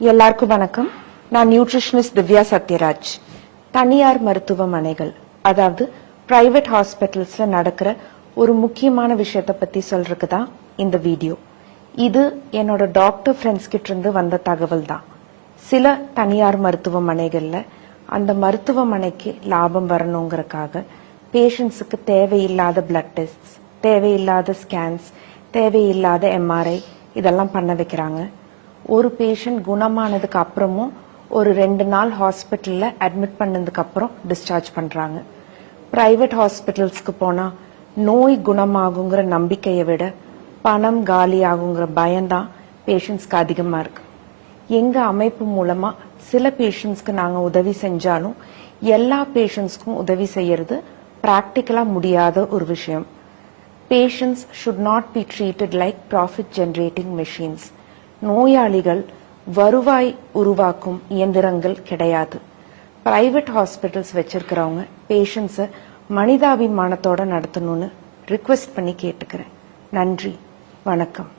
எல்லாருக்கும் வணக்கம். நான் நியூட்ரிஷனிஸ்ட் திவ்யா சத்யராஜ். தனியார் மருத்துவமனைகள், அதாவது பிரைவேட் ஹாஸ்பிட்டல்ஸ்ல நடக்கிற ஒரு முக்கியமான விஷயத்தை பத்தி சொல்றதுக்கு தான் இந்த வீடியோ. இது என்னோட டாக்டர் ஃப்ரெண்ட்ஸ் கிட்ட இருந்து வந்த தகவல் தான். சில தனியார் மருத்துவமனைகள்ல அந்த மருத்துவமனைக்கு லாபம் வரணுங்கிறதுக்காக பேஷண்ட்ஸுக்கு தேவையில்லாத பிளட் டெஸ்ட், தேவையில்லாத ஸ்கேன்ஸ், தேவையில்லாத எம்ஆர்ஐ இதெல்லாம் பண்ண வைக்கிறாங்க. ஒரு பேஷண்ட் குணமானதுக்கு அப்புறமும் ஒரு 2 நாள் ஹாஸ்பிட்டல்ல அட்மிட் பண்ணதுக்கு அப்புறம் டிஸ்சார்ஜ் பண்றாங்க. பிரைவேட் ஹாஸ்பிட்டல்ஸ்க்கு போனா நோய் குணமாகுங்கிற நம்பிக்கையை விட பணம் காலி ஆகுங்கிற பயம்தான் பேஷண்ட்ஸ்க்கு அதிகமா இருக்கு. எங்க அமைப்பு மூலமா சில பேஷண்ட்ஸ்க்கு நாங்க உதவி செஞ்சாலும் எல்லா பேஷண்ட்ஸ்க்கும் உதவி செய்யறது பிராக்டிக்கலா முடியாத ஒரு விஷயம். Patients should not be treated like profit generating machines. நோயாளிகள் வருவாய் உருவாக்கும் இயந்திரங்கள் கிடையாது. பிரைவேட் ஹாஸ்பிட்டல்ஸ் வச்சிருக்கிறவங்க பேஷண்ட்ஸை மனிதாபிமானத்தோட நடத்தணும்னு ரிக்வெஸ்ட் பண்ணி கேட்டுக்கிறேன். நன்றி, வணக்கம்.